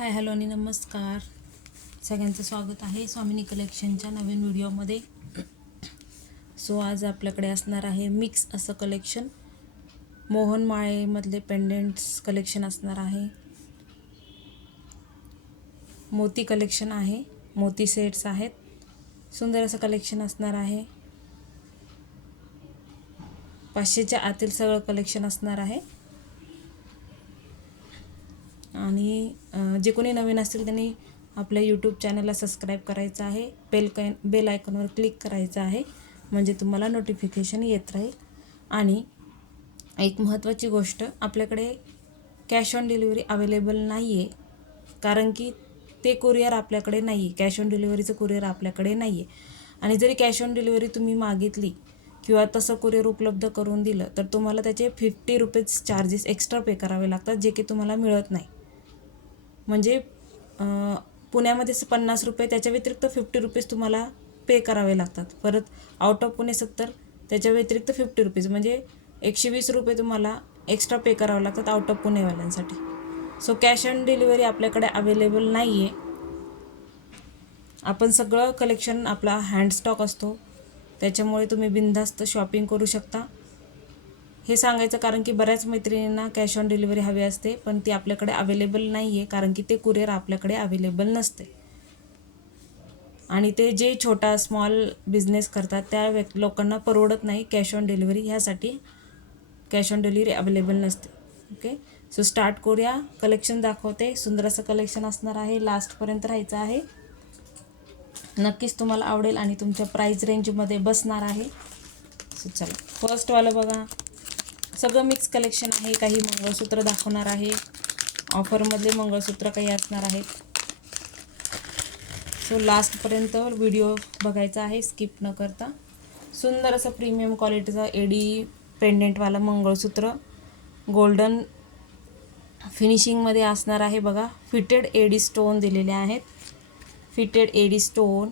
Hi hello आणि नमस्कार. सगळ्यांचं स्वागत आहे स्वामिनी कलेक्शनच्या नवीन व्हिडिओमध्ये. सो आज आपल्याकडे असणार आहे मिक्स असं कलेक्शन. मोहन माळेमधले पेंडेंट्स कलेक्शन असणार आहे. मोती कलेक्शन आहे मोती सेट्स आहेत. सुंदर असं कलेक्शन असणार आहे. पाचशेच्या आतील सगळं कलेक्शन असणार आहे. आणि जे कोणी नवीन असतील त्यांनी आपल्या यूट्यूब चॅनलला सबस्क्राईब करायचं आहे. बेल काय बेल आयकॉनवर क्लिक करायचं आहे. म्हणजे तुम्हाला नोटिफिकेशन येत राहील. आणि एक महत्त्वाची गोष्ट आपल्याकडे कॅश ऑन डिलिव्हरी अवेलेबल नाही आहे कारण की ते कुरिअर आपल्याकडे नाही आहे कॅश ऑन डिलिव्हरीचं कुरिअर आपल्याकडे नाही आहे आणि जरी कॅश ऑन डिलिव्हरी तुम्ही मागितली किंवा तसं कुरिअर उपलब्ध करून दिलं तर तुम्हाला त्याचे fifty rupees charges extra pay करावे लागतात जे की तुम्हाला मिळत नाही. म्हणजे पुण्यामध्येच पुण्यामध्ये पन्नास रुपये त्याच्या व्यतिरिक्त फिफ्टी रुपीज तुम्हाला पे करावे लागतात. परत आउट ऑफ पुणे सत्तर त्याच्या व्यतिरिक्त फिफ्टी रुपीज म्हणजे एकशे वीस रुपये तुम्हाला एक्स्ट्रा पे करावे लागतात आउट ऑफ पुणेवाल्यांसाठी. सो कॅश ऑन डिलिव्हरी आपल्याकडे अवेलेबल नाही आहे आपण सगळं कलेक्शन आपला हँड स्टॉक असतो. त्याच्यामुळे तुम्ही बिनधास्त शॉपिंग करू शकता. हे सांगायचं कारण की बऱ्याच मैत्रिणींना कॅश ऑन डिलिव्हरी हवी असते पण ती आपल्याकडे अवेलेबल नाही आहे कारण की ते कुरिअर आपल्याकडे अवेलेबल नसते. आणि ते जे छोटा स्मॉल बिझनेस करतात त्या व्यक् लोकांना परवडत नाही कॅश ऑन डिलिव्हरी ह्यासाठी. कॅश ऑन डिलिव्हरी अवेलेबल नसते. ओके सो स्टार्ट करूया. कलेक्शन दाखवते. सुंदर असं कलेक्शन असणार आहे. लास्टपर्यंत राहायचं आहे. नक्कीच तुम्हाला आवडेल आणि तुमच्या प्राईज रेंजमध्ये बसणार आहे. सो चला. फर्स्टवालं बघा. सगळं मिक्स कलेक्शन आहे. काही मंगळसूत्र दाखवणार आहे. ऑफरमधले मंगळसूत्र काही असणार आहेत. सो लास्टपर्यंत व्हिडिओ बघायचा आहे. स्किप न करता. सुंदर असं प्रीमियम क्वालिटीचा एडी पेंडेंटवाला मंगळसूत्र गोल्डन फिनिशिंगमध्ये असणार आहे बघा. फिटेड एडी स्टोन दिलेले आहेत. फिटेड एडी स्टोन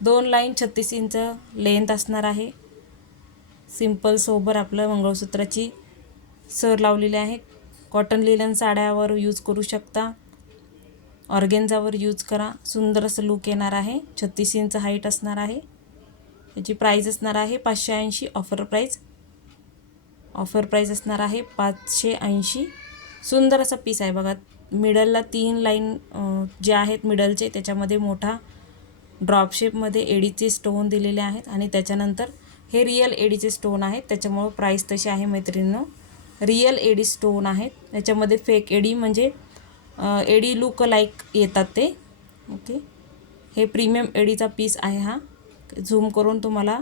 दोन लाईन छत्तीस इंच लेंथ असणार आहे. सिंपल सोबर आपलं मंगळसूत्राची सर लावलेली आहे कॉटन लिलन साड्यावर यूज करू शकता. ऑर्गेन्झावर यूज करा. सुंदर असं लुक येणार आहे. छत्तीस इंच हाईट असणार आहे. त्याची प्राईज असणार आहे पाचशे ऐंशी. ऑफर प्राईज ऑफर प्राईज असणार आहे पाचशे ऐंशी. सुंदर असा पीस आहे बघा. मिडलला तीन लाईन जे आहेत मिडलचे त्याच्यामध्ये मोठा ड्रॉप शेपमध्ये एडीचे स्टोन दिलेले आहेत आणि त्याच्यानंतर हे रिअल एडीचे स्टोन आहेत. त्याच्यामुळं प्राईस तशी आहे मैत्रिणींनो. रिअल एडी स्टोन आहेत. त्याच्यामध्ये फेक एडी म्हणजे एडी लुक लाईक येतात ते. ओके हे प्रीमियम एडीचा पीस आहे हा. झूम करून तुम्हाला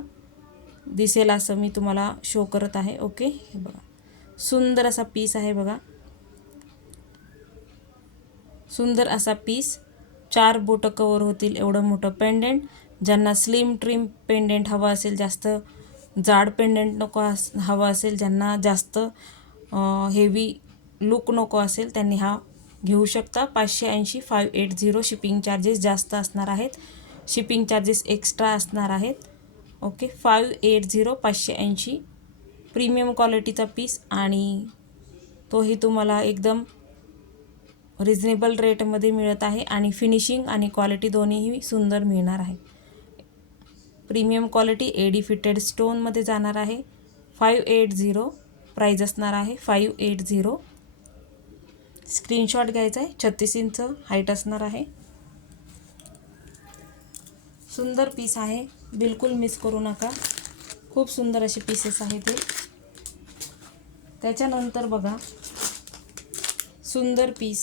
दिसेल असं मी तुम्हाला शो करत आहे. ओके हे बघा. सुंदर असा पीस आहे बघा. सुंदर असा पीस चार बोटं कवर होतील एवढं मोठं पेंडेंट ज्यांना स्लिम ट्रिम पेंडेंट हवं असेल जास्त जाड पेंडंट नको अस हवं असेल ज्यांना जास्त हेवी लुक नको असेल त्यांनी हा घेऊ शकता. पाचशे ऐंशी five eight zero shipping charges जास्त असणार आहेत. शिपिंग चार्जेस एक्स्ट्रा असणार आहेत. ओके फाईव्ह एट झिरो पाचशे ऐंशी. प्रीमियम क्वालिटीचा पीस आणि तोही तुम्हाला एकदम रिजनेबल रेटमध्ये मिळत आहे. आणि फिनिशिंग आणि क्वालिटी दोन्हीही सुंदर मिळणार आहे. प्रीमियम क्वालिटी एडी फिटेड स्टोनमध्ये जाणार आहे. फाईव्ह एट झिरो प्राईज असणार आहे. फाईव्ह एट झिरो स्क्रीनशॉट घ्यायचा आहे. छत्तीस इंच हाईट असणार आहे. सुंदर पीस आहे. बिलकुल मिस करू नका. खूप सुंदर असे पीसेस आहेत ते त्याच्यानंतर बघा सुंदर पीस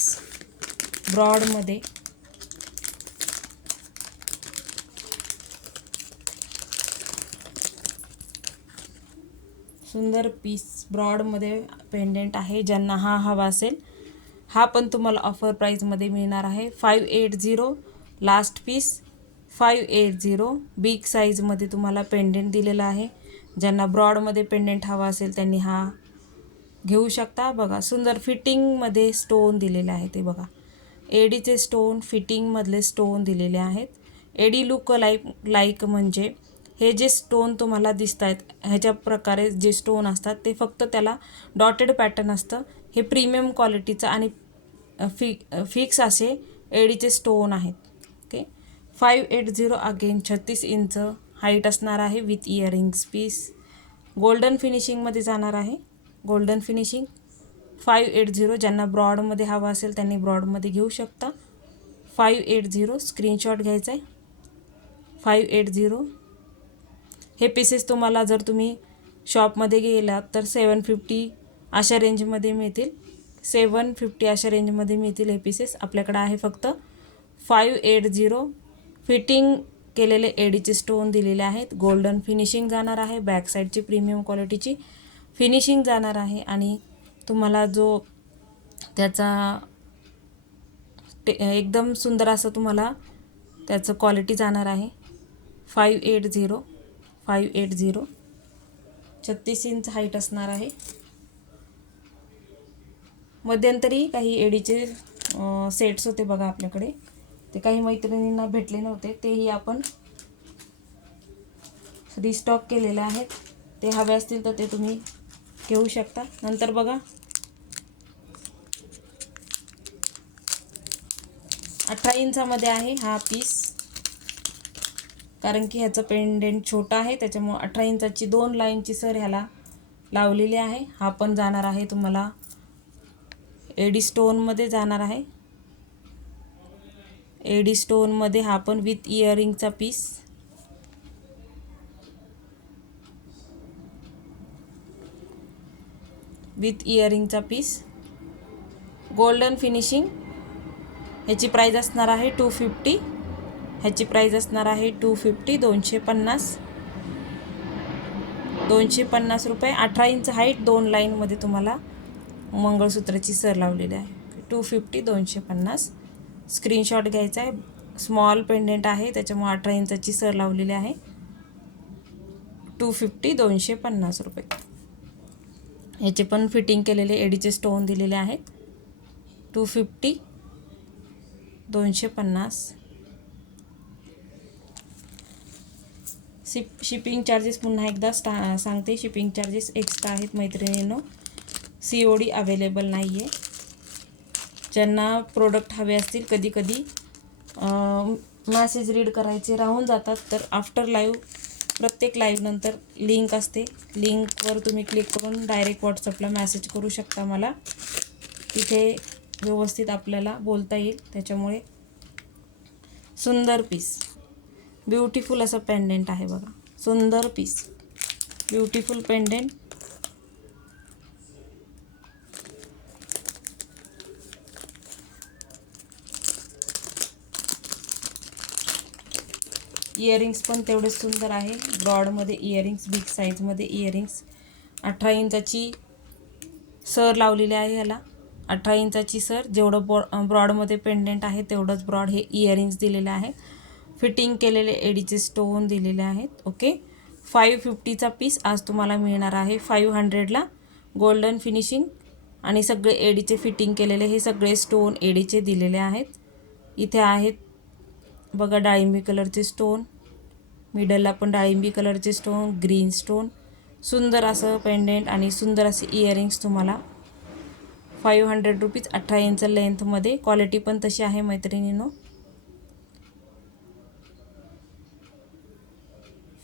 ब्रॉडमध्ये सुंदर पीस ब्रॉडमध्ये पेंडेंट आहे ज्यांना हा हवा असेल. हा पण तुम्हाला ऑफर प्राईजमध्ये मिळणार आहे. Five eight zero last piece five eight zero big साईजमध्ये तुम्हाला पेंडेंट दिलेला आहे. ज्यांना ब्रॉडमध्ये पेंडेंट हवा असेल त्यांनी हा घेऊ शकता. बघा सुंदर फिटिंगमध्ये स्टोन दिलेले आहे ते बघा. एडीचे स्टोन फिटिंगमधले स्टोन दिलेले आहेत. एडी लुक लाईक लाईक म्हणजे हे जे स्टोन तुम्हाला दिसत आहेत ह्याच्या प्रकारे जे स्टोन असतात ते फक्त त्याला डॉटेड पॅटर्न असतं. हे प्रीमियम क्वालिटीचं आणि फि फिक्स असे एडीचे स्टोन आहेत. Okay five eight zero again छत्तीस इंच हाईट असणार आहे विथ इयरिंग्स पीस गोल्डन फिनिशिंगमध्ये जाणार आहे. Golden finishing five eight zero ज्यांना ब्रॉडमध्ये हवा असेल त्यांनी ब्रॉडमध्ये घेऊ शकता. फाईव्ह एट झिरो स्क्रीनशॉट घ्यायचा आहे फाईव्ह एट झिरो हे पीसेस तुम्हाला जर तुम्ही शॉपमध्ये गेलात तर सेवन फिफ्टी अशा रेंजमध्ये मिळतील. सेवन फिफ्टी अशा रेंजमध्ये मिळतील हे पीसेस आपल्याकडे आहे फक्त फाईव्ह एट झिरो फिटिंग केलेले एडीचे स्टोन दिलेले आहेत. गोल्डन फिनिशिंग जाणार आहे. बॅक साईडची प्रीमियम क्वालिटीची फिनिशिंग जाणार आहे. आणि तुम्हाला जो त्याचा ते एकदम सुंदर असं तुम्हाला त्याचं क्वालिटी जाणार आहे. Five eight zero five eight zero छत्तीस इंच हाईट असणार आहे. मध्यंतरी काही एडीचे सेट्स होते बघा आपल्याकडे. ते काही मैत्रिणींना भेटले नव्हते. तेही आपण रिस्टॉक केलेले आहेत. ते हवे असतील तर ते तुम्ही घेऊ शकता. नंतर बघा. अठरा इंचामध्ये आहे हा पीस कारण की ह्याचं पेंडेंट छोटा आहे त्याच्यामुळं अठरा इंचाची दोन लाईनची सर ह्याला लावलेली आहे. हा पण जाणार आहे तुम्हाला एडी स्टोनमध्ये जाणार आहे. एडी स्टोनमध्ये हा पण विथ इयरिंगचा पीस विथ इयरिंगचा पीस गोल्डन फिनिशिंग ह्याची प्राईज असणार आहे टू फिफ्टी ह्याची प्राईज असणार आहे टू फिफ्टी दोनशे पन्नास. दोनशे पन्नास रुपये. अठरा इंच हाईट दोन लाईनमध्ये तुम्हाला मंगळसूत्राची सर लावलेली आहे. टू फिफ्टी दोनशे पन्नास. स्क्रीनशॉट घ्यायचा आहे. स्मॉल पेंडेंट आहे. त्याच्यामुळे अठरा इंचाची सर लावलेली आहे. टू फिफ्टी दोनशे पन्नास रुपये. ह्याचे पण फिटिंग केलेले एडीचे स्टोन दिलेले आहेत. टू फिफ्टी दोनशे पन्नास. शिप शिपिंग चार्जेस पुन्हा एकदा स्टा सांगते. शिपिंग चार्जेस एक्स्ट्रा आहेत मैत्रिणींनो. सी ओ डी अवेलेबल नाही आहे ज्यांना प्रोडक्ट हवे असतील कधी कधी मॅसेज रीड करायचे राहून जातात. तर आफ्टर लाईव्ह प्रत्येक लाईव्हनंतर लिंक असते. लिंकवर तुम्ही क्लिक करून डायरेक्ट व्हॉट्सअपला मॅसेज करू शकता मला. तिथे व्यवस्थित आपल्याला बोलता येईल. त्याच्यामुळे सुंदर पीस ब्युटिफुल असं पेंडेंट आहे बघा. सुंदर पीस ब्युटिफुल पेंडेंट इयरिंग्स पण तेवढे सुंदर आहे. ब्रॉडमध्ये इयरिंग्स बिग साईजमध्ये इयरिंग्स अठरा इंचाची सर लावलेली आहे ह्याला. अठरा इंचाची सर. जेवढं ब्रॉ ब्रॉडमध्ये पेंडेंट आहे तेवढंच ब्रॉड हे इयरिंग्स दिलेलं आहे. फिटिंग केलेले एडीचे स्टोन दिलेले आहेत ओके? फाईव्ह फिफ्टीचा पीस आज तुम्हाला मिळणार आहे. फाईव्ह हंड्रेडला गोल्डन फिनिशिंग आणि सगळे एडीचे फिटिंग केलेले हे सगळे स्टोन एडीचे दिलेले आहेत. इथे आहेत बघा डाळिंबी कलरचे स्टोन. मिडलला पण डाळिंबी कलरचे स्टोन ग्रीन स्टोन. सुंदर असं पेंडेंट आणि सुंदर असे इयरिंग्स तुम्हाला फाईव्ह हंड्रेड रुपीज अठरा इंच लेंथमध्ये क्वालिटी पण तशी आहे मैत्रिणीनो.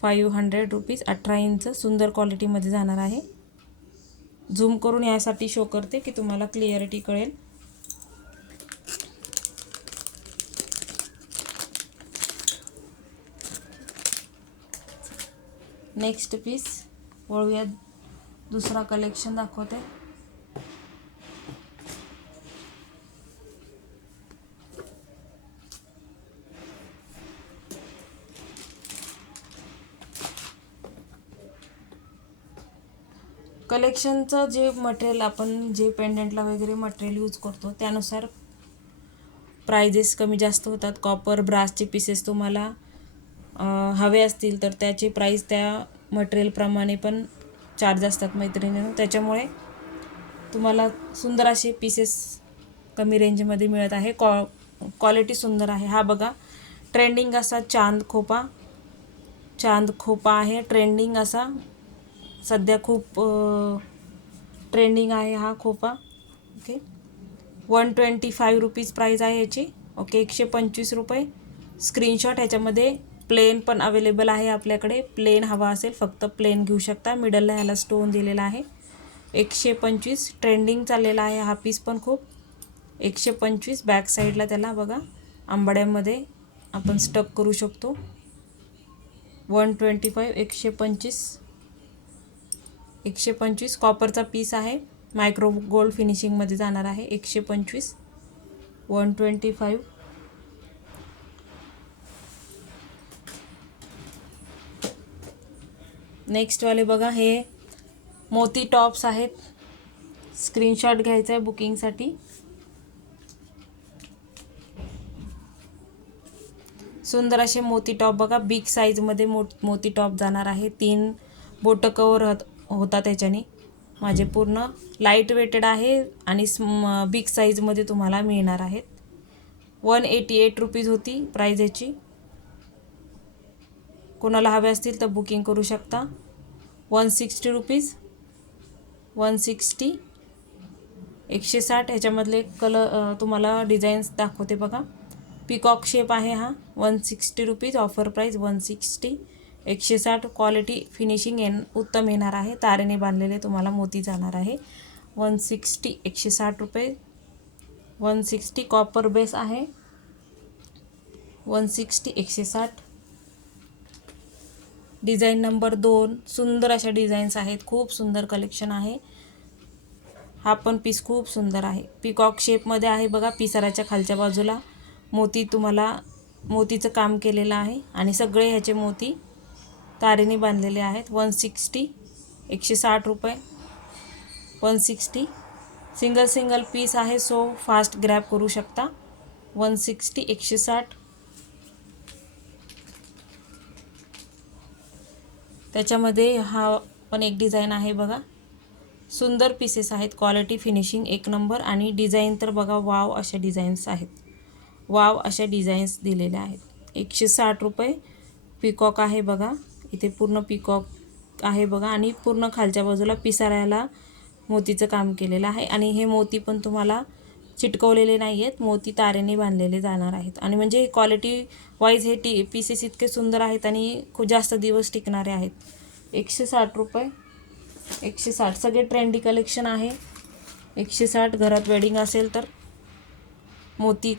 फाईव्ह हंड्रेड रुपीज अठरा इंच सुंदर क्वालिटीमध्ये जाणार आहे. झूम करून यासाठी शो करते की तुम्हाला क्लिअरिटी कळेल. नेक्स्ट पीस वळूया दुसरा कलेक्शन दाखवते. कलेक्शनचं जे मटेरियल आपण जे पेंडंटला वगैरे मटेरियल यूज करतो त्यानुसार प्रायजेस कमी जास्त होतात. कॉपर ब्रासचे पीसेस तुम्हाला हवे असतील तर त्याचे प्राईस त्या मटेरियलप्रमाणे पण चार्ज असतात मैत्रिणीनं. त्याच्यामुळे तुम्हाला सुंदर असे पीसेस कमी रेंजमध्ये मिळत आहे. कॉ क्वालिटी सुंदर आहे. हा बघा ट्रेंडिंग असा चांद खोपा चांद खोपा आहे. ट्रेंडिंग असा सध्या खूप ट्रेंडिंग आहे हा खोपा okay one twenty five rupees price आहे याची. ओके एकशे पंचवीस रुपये. स्क्रीनशॉट ह्याच्यामध्ये प्लेन पण अवेलेबल आहे आपल्याकडे. प्लेन हवा असेल फक्त प्लेन घेऊ शकता. मिडलला ह्याला स्टोन दिलेला आहे. एकशे पंचवीस. ट्रेंडिंग चाललेला आहे हा पीस पण खूप. एकशे पंचवीस. बॅक साईडला त्याला बघा. आंबाड्यामध्ये आपण स्टक करू शकतो. वन ट्वेंटी फाईव्ह एकशे पंचवीस. एकशे पंचवीस कॉपरचा पीस आहे. मायक्रो गोल्ड फिनिशिंगमध्ये जाणार आहे. एकशे पंचवीस वन ट्वेंटी फाईव्ह नेक्स्टवाले बघा हे मोती टॉप्स आहेत. स्क्रीनशॉट घ्यायचा आहे बुकिंगसाठी सुंदर असे मोती टॉप बघा. बिग साईजमध्ये मो मोती टॉप जाणार आहे. तीन बोटं कवर होता त्याच्याने. माझे पूर्ण लाइट वेटेड आहे आणि स्म बिग साईजमध्ये तुम्हाला मिळणार आहेत. वन एटी एट रुपीज होती प्राईज याची. कोणाला हवे असतील तर बुकिंग करू शकता. One sixty rupees one sixty एकशे साठ. ह्याच्यामधले कलर तुम्हाला डिझाईन्स दाखवते बघा. पिकॉक शेप आहे हा. One sixty rupees offer price one sixty एकशे साठ क्वालिटी फिनिशिंग येण उत्तम येणार आहे. तारेने बांधलेले तुम्हाला मोती जाणार आहे. वन सिक्स्टी एकशे साठ रुपये. वन सिक्स्टी कॉपर बेस आहे. वन सिक्स्टी एकशे साठ. डिझाईन नंबर दोन. सुंदर अशा डिझाईन्स आहेत. खूप सुंदर कलेक्शन आहे. हा पण पीस खूप सुंदर आहे. पिकॉक शेपमध्ये आहे बघा पिसाराच्या खालच्या बाजूला. मोती तुम्हाला मोतीचं काम केलेलं आहे. आणि सगळे ह्याचे मोती तारेने बांधलेले आहेत. वन सिक्स्टी एकशे साठ रुपये. One sixty single single piece आहे. सो फास्ट ग्रॅब करू शकता. वन सिक्स्टी एकशे साठ. त्याच्यामध्ये हा पण एक डिझाईन आहे बघा. सुंदर पीसेस आहेत. क्वालिटी फिनिशिंग एक नंबर आणि डिझाईन तर बघा वाव अशा डिझाईन्स आहेत. वाव अशा डिझाईन्स दिलेल्या आहेत. एकशे साठ रुपये पिकॉक आहे बघा. इथे पूर्ण पिकॉक आहे बघा. आणि पूर्ण खालच्या बाजूला पिसाऱ्याला मोतीचं काम केलेलं आहे. आणि हे मोती पण तुम्हाला चिटकवलेले नाही आहेत मोती तारेने बांधलेले जाणार आहेत. आणि म्हणजे क्वालिटी वाईज हे टी पीसेस इतके सुंदर आहेत आणि खूप जास्त दिवस टिकणारे आहेत. एकशे साठ रुपये. एकशे साठ सगळे ट्रेंडी कलेक्शन आहे. एकशे साठ घरात वेडिंग असेल तर मोती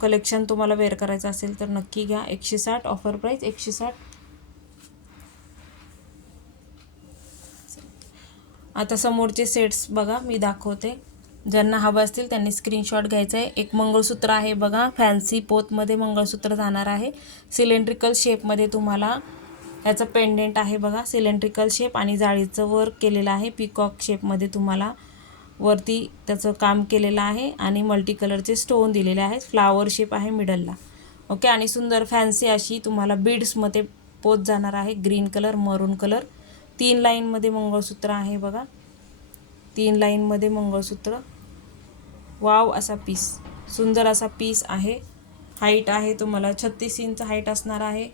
कलेक्शन तुम्हाला वेअर करायचं असेल तर नक्की घ्या. एकशे साठ ऑफर प्राईस एकशे साठ आता समोरचे सेट्स बघा मी दाखवते. ज्यांना हवं असतील त्यांनी स्क्रीनशॉट घ्यायचा आहे एक मंगळसूत्र आहे बघा फॅन्सी पोतमध्ये मंगळसूत्र जाणार आहे. सिलेंड्रिकल शेपमध्ये तुम्हाला याचं पेंडेंट आहे बघा सिलेंड्रिकल शेप आणि जाळीचं वर्क केलेलं आहे. पिकॉक शेपमध्ये तुम्हाला वरती त्याचं काम केलेलं आहे आणि मल्टी कलरचे स्टोन दिलेले आहेत. फ्लावर शेप आहे मिडलला ओके आणि सुंदर फॅन्सी अशी तुम्हाला बीड्समध्ये पोत जाणार आहे. ग्रीन कलर मरून कलर तीन लाईनमध्ये मंगळसूत्र आहे बघा. तीन लाईनमध्ये मंगळसूत्र. वाव असा पीस सुंदर असा पीस आहे. हाईट आहे तुम्हाला छत्तीस इंच हाईट असणार आहे.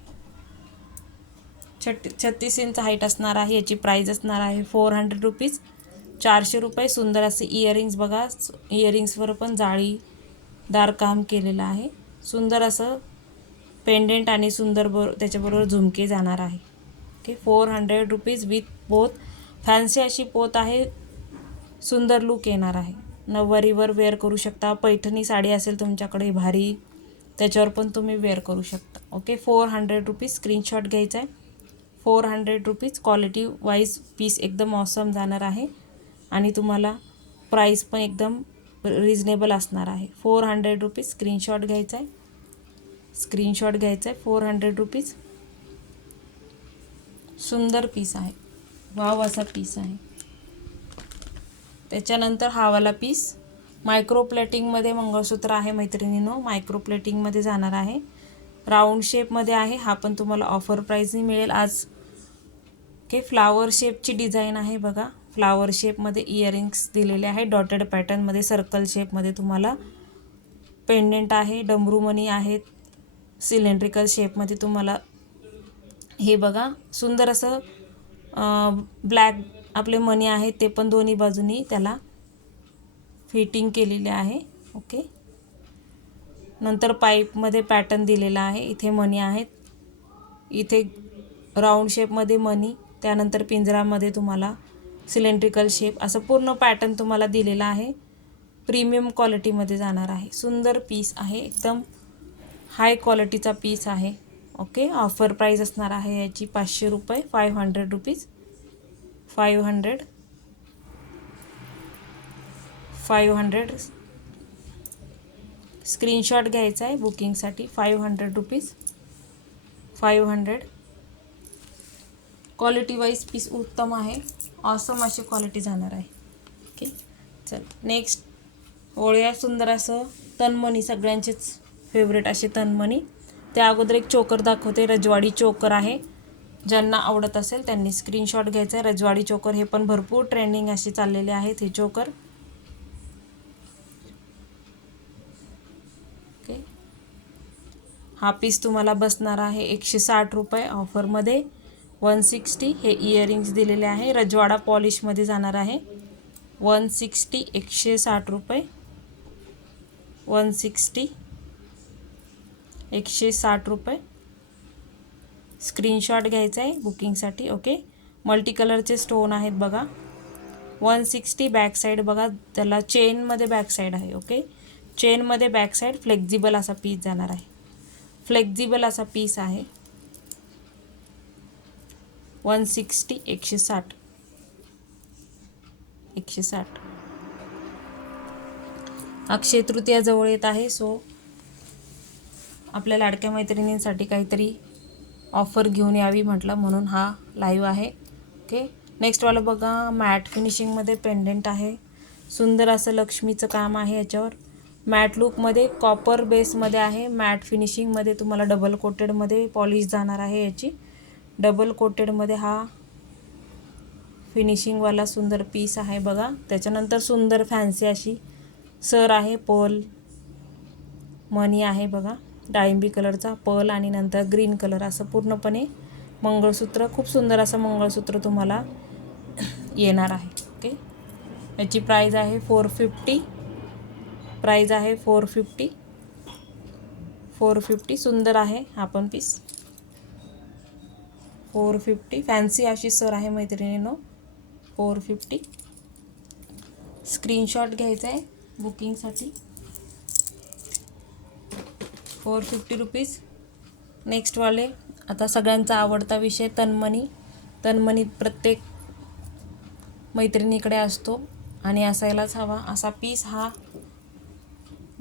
छट छत्तीस इंच हाईट असणार आहे. याची प्राईज असणार आहे फोर हंड्रेड रुपीज चारशे रुपये. सुंदर असे इयरिंग्स बघा. इयरिंग्सवर पण जाळीदार काम केलेलं आहे. सुंदर असं पेंडेंट आणि सुंदर बरो त्याच्याबरोबर झुमके जाणार आहे. Okay four hundred rupees with पोत फॅन्सी अशी पोत आहे. सुंदर लुक येणार आहे. नववारीवर वेअर करू शकता. पैठणी साडी असेल तुमच्याकडे भारी. त्याच्यावर पण तुम्ही वेअर करू शकता. Okay four hundred rupees screenshot घ्यायचा आहे four hundred rupees quality wise piece एकदम ऑसम जाणार आहे. आणि तुम्हाला प्राईस पण एकदम रिजनेबल असणार आहे. फोर हंड्रेड रुपीज स्क्रीनशॉट घ्यायचा आहे स्क्रीनशॉट घ्यायचा आहे फोर हंड्रेड रुपीज सुंदर पीस आहे. वाव असा पीस आहे. त्याच्यानंतर हावाला पीस मायक्रो प्लेटिंगमध्ये मंगळसूत्र आहे मैत्रिणीनो. मायक्रो प्लेटिंगमध्ये जाणार आहे. राऊंड शेपमध्ये आहे. हा पण तुम्हाला ऑफर प्राईजनी मिळेल. आज ओके फ्लावर शेपची डिझाईन आहे बघा. फ्लावर शेपमध्ये इयरिंग्स दिलेले आहे. डॉटेड पॅटर्नमध्ये सर्कल शेपमध्ये तुम्हाला पेंडेंट आहे डमरूमनी आहेत. सिलेंड्रिकल शेपमध्ये तुम्हाला हे बघा सुंदर असं ब्लॅक आपले मनी आहेत ते पण दोन्ही बाजूनी त्याला फिटिंग केलेले आहे ओके नंतर पाईपमध्ये पॅटर्न दिलेला आहे इथे मणी आहेत. इथे राऊंड शेपमध्ये मणी त्यानंतर पिंजरामध्ये तुम्हाला सिलेंड्रिकल शेप असं पूर्ण पॅटर्न तुम्हाला दिलेला आहे. प्रीमियम क्वालिटीमध्ये जाणार आहे. सुंदर पीस आहे एकदम हाय क्वालिटीचा पीस आहे. ओके ऑफर प्राईस असणार आहे याची पाचशे रुपये five hundred rupees five hundred five hundred screenshot घ्यायचा आहे बुकिंगसाठी five hundred rupees five hundred quality wise piece उत्तम आहे. ऑसम अशी क्वालिटी जाणार आहे. ओके चल. नेक्स्ट ओळ्या सुंदर असं तनमणी सगळ्यांचेच फेवरेट असे तनमणी त्या अगोदर एक चोकर दाखवते रजवाडी चोकर आहे. ज्यांना आवडत असेल त्यांनी स्क्रीनशॉट घ्यायचा आहे रजवाडी चोकर हे पण भरपूर ट्रेंडिंग असे चाललेले आहेत हे चोकर. ओके हा पीस तुम्हाला बसणार आहे एकशे साठ रुपये ऑफरमध्ये वन सिक्स्टी हे इयरिंग्स दिलेले आहे. रजवाडा पॉलिशमध्ये जाणार आहे. वन सिक्स्टी एकशे साठ रुपये. वन सिक्स्टी एकशे साठ रुपये. स्क्रीनशॉट घ्यायचा आहे बुकिंगसाठी ओके मल्टी कलरचे स्टोन आहेत बघा. वन सिक्स्टी बॅकसाईड बघा त्याला चेनमध्ये बॅकसाईड आहे ओके चेनमध्ये बॅक साईड फ्लेक्झिबल असा पीस जाणार आहे. फ्लेक्झिबल असा पीस आहे. वन सिक्स्टी एकशे साठ. एकशे साठ. अक्षय तृतीया जवळ येत आहे सो आपल्या लाडक्या मैत्रिणींसाठी काहीतरी ऑफर घेऊन यावी म्हटलं म्हणून हा लाईव्ह आहे. ओके नेक्स्टवालं बघा मॅट फिनिशिंगमध्ये पेंडेंट आहे. सुंदर असं लक्ष्मीचं काम आहे याच्यावर. मॅट लुकमध्ये कॉपर बेसमध्ये आहे. मॅट फिनिशिंगमध्ये तुम्हाला डबल कोटेडमध्ये पॉलिश जाणार आहे याची. डबल कोटेडमध्ये हा फिनिशिंगवाला सुंदर पीस आहे बघा. त्याच्यानंतर सुंदर फॅन्सी अशी सर आहे पोल मनी आहे बघा. डाळिंबी कलरचा पर्ल आणि नंतर ग्रीन कलर असं पूर्णपणे मंगळसूत्र खूप सुंदर असं मंगळसूत्र तुम्हाला येणार आहे ओके याची प्राईज आहे फोर फिफ्टी प्राईज आहे फोर फिफ्टी फोर फिफ्टी सुंदर आहे हा पण पीस फोर फिफ्टी फॅन्सी अशी सर आहे मैत्रिणीनो फोर फिफ्टी स्क्रीनशॉट घ्यायचा आहे बुकिंगसाठी फोर फिफ्टी रुपीज. नेक्स्टवाले आता सगळ्यांचा आवडता विषय तन्मनी. तन्मनी प्रत्येक मैत्रिणीकडे असतो आणि असायलाच हवा. असा पीस हा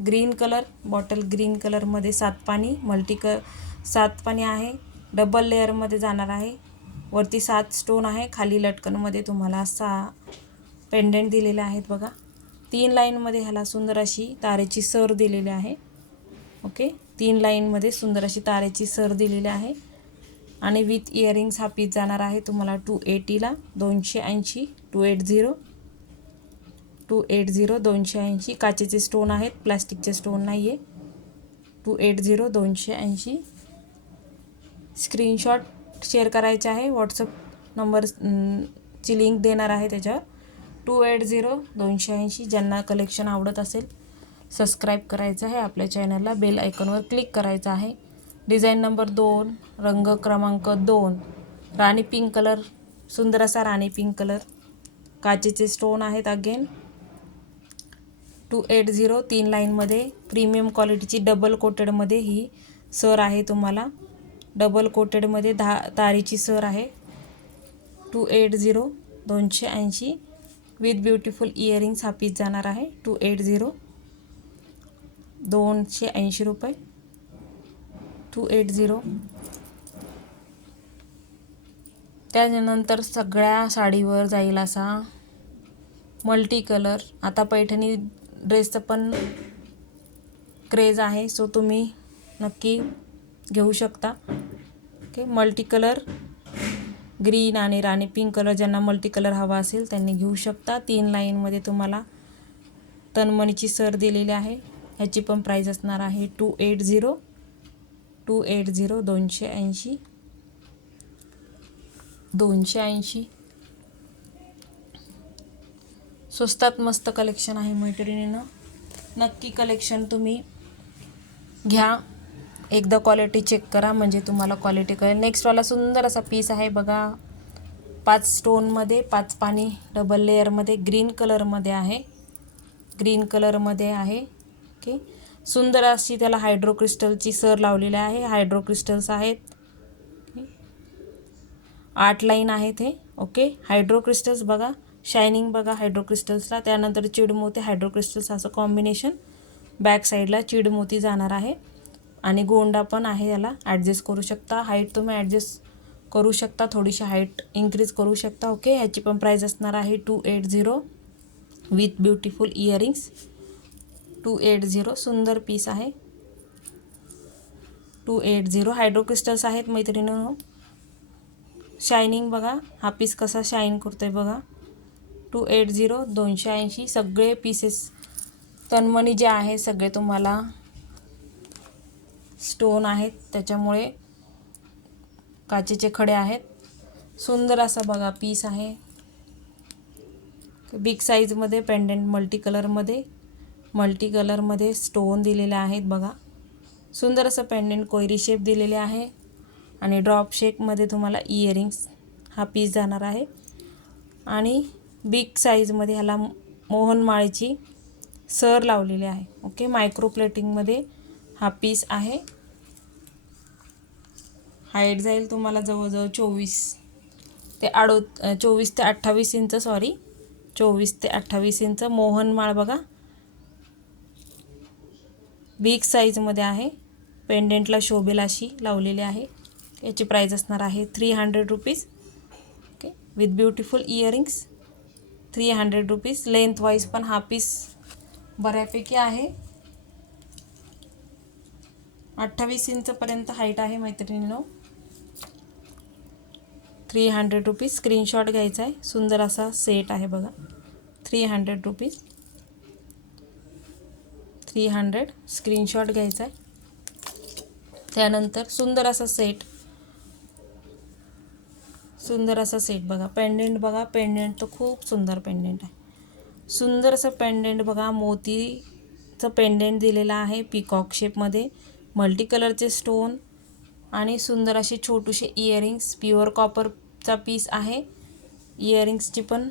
ग्रीन कलर बॉटल ग्रीन कलरमध्ये सात पाणी मल्टी क सात पाणी आहे. डबल लेअरमध्ये जाणार आहे. वरती सात स्टोन आहे. खाली लटकनमध्ये तुम्हाला सहा पेंडंट दिलेले आहेत बघा. तीन लाईनमध्ये ह्याला सुंदर अशी तारेची सर दिलेली आहे. ओके तीन लाईनमध्ये सुंदर अशी तारेची सर दिलेली आहे. आणि विथ इयरिंग्स हा पीस जाणार आहे तुम्हाला टू एटीला दोनशे ऐंशी two eight zero two eight zero दोनशे ऐंशी. काचेचे स्टोन आहेत प्लॅस्टिकचे स्टोन नाही आहे टू एट झिरो दोनशे ऐंशी. स्क्रीनशॉट शेअर करायचे आहे. व्हॉट्सअप नंबर ची लिंक देणार आहे त्याच्यावर. टू एट झिरो दोनशे ऐंशी. ज्यांना कलेक्शन आवडत असेल सबस्क्राईब करायचं आहे आपल्या चॅनलला बेल आयकॉनवर क्लिक करायचं आहे. डिझाईन नंबर दोन रंग क्रमांक दोन राणी पिंक कलर सुंदर असा राणी पिंक कलर. काचेचे स्टोन आहेत अगेन. टू एट झिरो तीन लाईनमध्ये प्रीमियम क्वालिटीची डबल कोटेडमध्ये ही सर आहे तुम्हाला. डबल कोटेडमध्ये दहा तारीची सर आहे. टू एट झिरो दोनशे ऐंशी विथ ब्युटिफुल इयरिंग्स हा पीस जाणार आहे. Two eight zero. दोनशे ऐंशी रुपये. टू एट झिरो त्यानंतर सगळ्या साडीवर जाईल असा मल्टी कलर आता पैठणी ड्रेसचं पण क्रेज आहे सो तुम्ही नक्की घेऊ शकता. ओके मल्टी कलर ग्रीन आणि राणी पिंक कलर ज्यांना मल्टी कलर हवा असेल त्यांनी घेऊ शकता. तीन लाईनमध्ये तुम्हाला तनमणीची सर दिलेली आहे. ह्याची पण प्राईज असणार आहे two eight zero two eight zero दोनशे ऐंशी दोनशे ऐंशी. स्वस्तात मस्त कलेक्शन आहे मैत्रिणीनं. नक्की कलेक्शन तुम्ही घ्या. एकदा क्वालिटी चेक करा म्हणजे तुम्हाला क्वालिटी कळेल. नेक्स्टवाला सुंदर असा पीस आहे बघा. पाच स्टोनमध्ये पाच पाणी डबल लेअरमध्ये ग्रीन कलरमध्ये आहे. ग्रीन कलरमध्ये आहे. ओके. सुंदर अशी त्याला हायड्रोक्रिस्टलची सर लावलेली आहे. हायड्रोक्रिस्टल्स आहेत. आठ लाईन आहेत हे. ओके. हायड्रोक्रिस्टल्स बघा. शायनिंग बघा हायड्रोक्रिस्टल्सला त्यानंतर चिडमोती हायड्रोक्रिस्टल्स असं कॉम्बिनेशन बॅक साईडला चिडमोती जाणार आहे. आणि गोंडा पण आहे याला. ॲडजस्ट करू शकता. हाईट तुम्ही ॲडजस्ट करू शकता. थोडीशी हाईट इन्क्रीज करू शकता. ओके. ह्याची पण प्राईज असणार आहे two eight zero with beautiful earrings two eight zero सुंदर पीस आहे. Two eight zero hydro crystals आहेत मैत्रिणीनं. शायनिंग बघा हा पीस कसा शाईन करतो आहे बघा. टू एट झिरो दोनशे ऐंशी सगळे पीसेस तन्मणी जे आहे सगळे तुम्हाला स्टोन आहेत. त्याच्यामुळे काचेचे खडे आहेत. सुंदर असा बघा पीस आहे. बिग साईजमध्ये पेंडेंट मल्टी कलरमध्ये मल्टी कलरमध्ये स्टोन दिलेले आहेत बघा. सुंदर असं पेंडेंट कोयरी शेप दिलेले आहे आणि ड्रॉप शेपमध्ये तुम्हाला इयरिंग्स हा पीस जाणार आहे. आणि बिग साईजमध्ये ह्याला मोहनमाळीची सर लावलेली आहे. ओके मायक्रो प्लेटिंगमध्ये हा पीस आहे. हाईट जाईल तुम्हाला जवळजवळ चोवीस ते अडो चोवीस ते अठ्ठावीस इंच सॉरी चोवीस ते अठ्ठावीस इंच मोहनमाळ बघा. बिग साईजमध्ये आहे. पेंडेंटला शोभेल अशी लावलेली आहे. याची प्राईज असणार आहे three hundred rupees okay with beautiful earrings three hundred rupees length wise पण हा पीस बऱ्यापैकी आहे. अठ्ठावीस इंचपर्यंत हाईट आहे मैत्रिणीनो. थ्री हंड्रेड रुपीज स्क्रीनशॉट घ्यायचा आहे. सुंदर असा सेट आहे बघा. Three hundred rupees three hundred screenshot घ्यायचा आहे. त्यानंतर सुंदर असा सेट. सुंदर असा सेट बघा. पेंडेंट बघा. पेंडेंट तर खूप सुंदर पेंडेंट आहे. सुंदर असं पेंडेंट बघा. मोतीचं पेंडेंट दिलेलं आहे पिकॉक शेपमध्ये मल्टी कलरचे स्टोन आणि सुंदर असे छोटूसे इयरिंग्स प्युअर कॉपरचा पीस आहे. इयरिंग्सची पण